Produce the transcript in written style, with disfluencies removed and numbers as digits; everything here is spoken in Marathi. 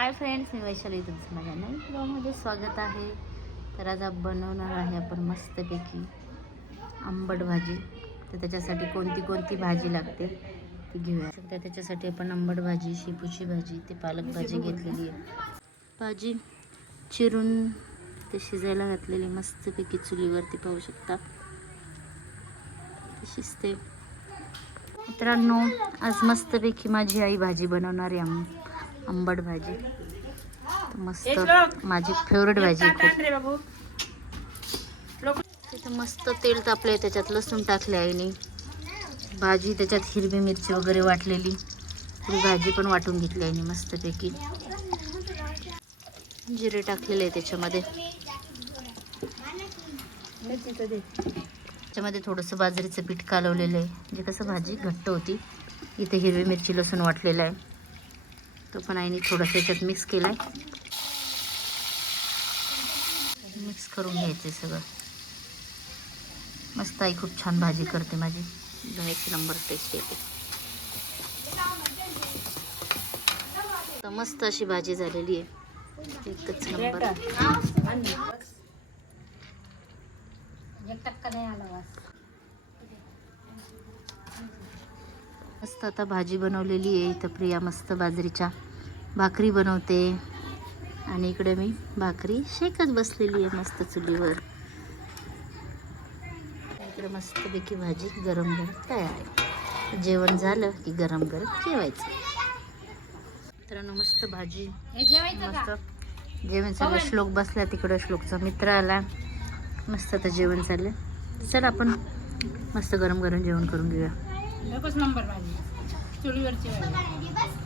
हाय फ्रेंड्स, मी वैशाली, तुमचं माझ्या नवीन ब्लॉगमध्ये स्वागत आहे. तर आज आपण बनवणार आहे आपण मस्तपैकी आंबट भाजी. तर त्याच्यासाठी कोणती कोणती भाजी लागते ती घेऊया. तर त्याच्यासाठी आपण आंबट भाजी, शेपूची भाजी, ते पालक भाजी घेतलेली आहे. भाजी चिरून ते शिजायला घातलेली मस्तपैकी चुलीवरती पाहू शकता ते शिजते. मित्रांनो, आज मस्तपैकी माझी आई भाजी बनवणार आहे, आंबट भाजी. मस्त माझी फेवरेट भाजी खूप. तिथं मस्त तेल तापलंय, त्याच्यात लसूण टाकले आईने. भाजी त्याच्यात हिरवी मिरची वगैरे वाटलेली, ही भाजी पण वाटून घेतली आईने मस्तपैकी. जिरे टाकलेले आहे त्याच्यामध्ये. त्याच्यामध्ये थोडंसं बाजरीचं पीठ कालवलेलं आहे, म्हणजे कसं भाजी घट्ट होती. इथे हिरवी मिरची लसूण वाटलेलं आहे, तो पण आईने थोडंसं याच्यात मिक्स केला आहे. मिक्स करून घ्यायचे सगळं. मस्त आई खूप छान भाजी करते माझी, एकदम एक नंबर टेस्ट येते. तर मस्त अशी भाजी झालेली आहे, एकच नंबर. मस्त आता भाजी बनवलेली आहे. इथं प्रिया मस्त बाजरीच्या भाकरी बनवते आणि इकडे मी भाकरी शेकत बसलेली आहे मस्त चुलीवर. इकडे मस्तपैकी भाजी गरम गरम तयार आहे. जेवण झालं की गरम गरम जेवायचं. मित्रांनो, मस्त भाजी, मस्त जेवण झालं. श्लोक बसला तिकडं, श्लोकचा मित्र आला. मस्त आता जेवण झालं. चल आपण मस्त गरम गरम जेवण करून घेऊया. एकच नंबर भाजी, चुलीवरची भाजी.